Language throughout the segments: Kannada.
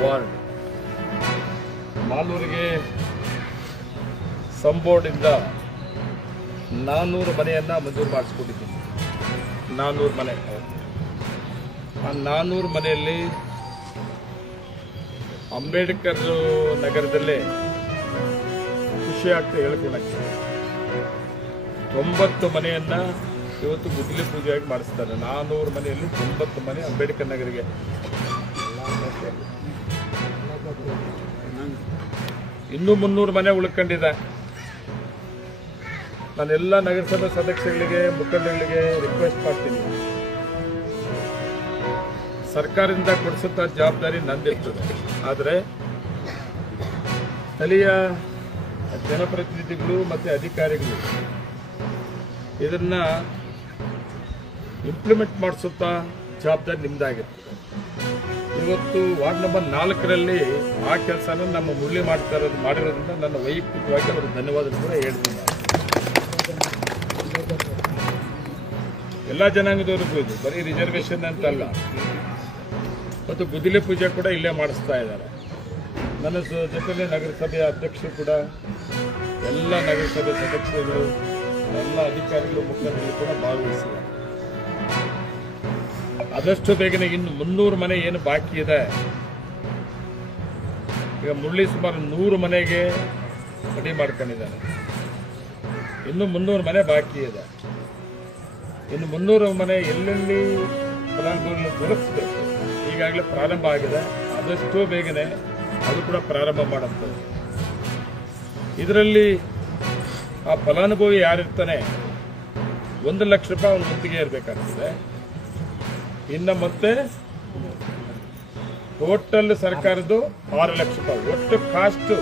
ವಾರ್ಡ್ ಮಾಲೂರಿಗೆ ಸಂಬೋರ್ಡಿಂದ 400 ಮನೆಯನ್ನು ಮಂಜೂರು ಮಾಡಿಸ್ಕೊಟ್ಟಿದ್ದೀನಿ. 400 ಮನೆ. ಆ 400 ಮನೆಯಲ್ಲಿ ಅಂಬೇಡ್ಕರ್ ನಗರದಲ್ಲೇ ಖುಷಿ ಆಗ್ತಾ ಹೇಳ್ಕೊಳಕ್ಕೆ 90 ಮನೆಯನ್ನು ಇವತ್ತು ಗುದ್ದಲಿ ಪೂಜೆಯಾಗಿ ಮಾಡಿಸ್ತಾರೆ. 400 ಮನೆಯಲ್ಲಿ 90 ಮನೆ ಅಂಬೇಡ್ಕರ್ ನಗರಿಗೆ. ಇನ್ನೂ 300 ಮನೆ ಉಳ್ಕೊಂಡಿದೆ. ನಾನೆಲ್ಲ ನಗರಸಭೆ ಸದಸ್ಯರಿಗೆ, ಮುಖಂಡಗಳಿಗೆ ರಿಕ್ವೆಸ್ಟ್ ಮಾಡ್ತೀನಿ, ಸರ್ಕಾರದಿಂದ ಕೊಡಿಸುತ್ತ ಜವಾಬ್ದಾರಿ ನಂದಿರ್ತದೆ. ಆದರೆ ಸ್ಥಳೀಯ ಜನಪ್ರತಿನಿಧಿಗಳು ಮತ್ತು ಅಧಿಕಾರಿಗಳು ಇದನ್ನ ಇಂಪ್ಲಿಮೆಂಟ್ ಮಾಡಿಸುತ್ತಾ ಜವಾಬ್ದಾರಿ ನಿಮ್ದಾಗಿರ್ತದೆ. ಇವತ್ತು ವಾರ್ಡ್ ನಂಬರ್ 4ರಲ್ಲಿ ಆ ಕೆಲಸನ ನಮ್ಮ ಮುರಳಿ ಮಾಡಿರೋದ್ರಿಂದ ನನ್ನ ವೈಯಕ್ತಿಕವಾಗಿ ಅವರು ಧನ್ಯವಾದ ಕೂಡ ಹೇಳ್ತೀನಿ. ಎಲ್ಲ ಜನಾಂಗದವ್ರಿಗೂ ಇದು ಬರೀ ರಿಸರ್ವೇಷನ್ ಅಂತಲ್ಲ, ಮತ್ತು ಗುದ್ದಲಿ ಪೂಜೆ ಕೂಡ ಇಲ್ಲೇ ಮಾಡಿಸ್ತಾ ಇದ್ದಾರೆ. ನನ್ನ ಜೊತೆಲೆ ನಗರಸಭೆಯ ಅಧ್ಯಕ್ಷರು ಕೂಡ, ಎಲ್ಲ ನಗರಸಭೆ ಸದಸ್ಯರು, ಎಲ್ಲ ಅಧಿಕಾರಿಗಳು, ಮುಖಂಡರು ಕೂಡ ಭಾಗವಹಿಸಿದ್ದಾರೆ. ಆದಷ್ಟು ಬೇಗನೆ ಇನ್ನು 300 ಮನೆ ಏನು ಬಾಕಿ ಇದೆ, ಈಗ ಮುರಳಿ ಸುಮಾರು 100 ಮನೆಗೆ ರೆಡಿ ಮಾಡ್ಕೊಂಡಿದ್ದಾನೆ. ಇನ್ನು 300 ಮನೆ ಬಾಕಿ ಇದೆ. ಇನ್ನು 300 ಮನೆ ಎಲ್ಲೆಲ್ಲಿ ಫಲಾನುಭವಿಗಳನ್ನು ದೊರಕಿಸಬೇಕು, ಈಗಾಗಲೇ ಪ್ರಾರಂಭ ಆಗಿದೆ. ಆದಷ್ಟು ಬೇಗನೆ ಅದು ಕೂಡ ಪ್ರಾರಂಭ ಮಾಡುತ್ತದೆ. ಇದರಲ್ಲಿ ಆ ಫಲಾನುಭವಿ ಯಾರಿರ್ತಾನೆ 1 ಲಕ್ಷ ರೂಪಾಯಿ ಅವನು ಗುತ್ತಿಗೆ ಇರಬೇಕಾಗ್ತದೆ. ಇನ್ನು ಮತ್ತೆ ಟೋಟಲ್ ಸರ್ಕಾರದ್ದು 6 ಲಕ್ಷ ರೂಪಾಯಿ, ಒಟ್ಟು ಕಾಸ್ಟ್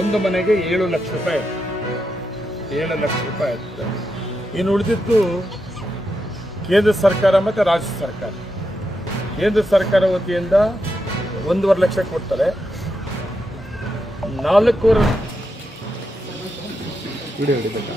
ಒಂದು ಮನೆಗೆ 7 ಲಕ್ಷ ರೂಪಾಯಿ, 7 ಲಕ್ಷ ರೂಪಾಯಿ ಇರ್ತದೆ. ಇನ್ನು ಉಳಿದಿತ್ತು ಕೇಂದ್ರ ಸರ್ಕಾರ ಮತ್ತು ರಾಜ್ಯ ಸರ್ಕಾರ. ಕೇಂದ್ರ ಸರ್ಕಾರ ವತಿಯಿಂದ 1.5 ಲಕ್ಷ ಕೊಡ್ತಾರೆ. 4 ವಿಡಿಯೋ ಹಿಡಿಬೇಕಾ?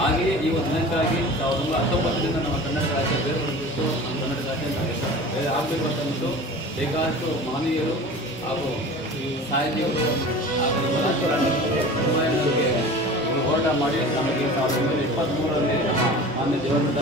ಹಾಗೆಯೇ ಈ ಒಂದು ದಿನಕ್ಕಾಗಿ 1919ರಿಂದ ನಮ್ಮ ಕನ್ನಡ ರಾಜ್ಯ ಬೇರ್ಪಡಿಸಿತ್ತು. ನಮ್ಮ ಕನ್ನಡ ರಾಜ್ಯ ಬೇರೆ ಆಗಬೇಕು ಅಂತ ಅಂದ್ಬಿಟ್ಟು ಬೇಕಾದಷ್ಟು ಮಹನೀಯರು ಹಾಗೂ ಸಾಹಿತಿಗಳು ಹಾಗೂ ರಾಜಕಾರಣಿಗಳು ಹೋರಾಟ ಮಾಡಿ ನಮಗೆ 1923ರಲ್ಲಿ ನಮ್ಮ ಮಾನ್ಯ ದಿವಂಗತ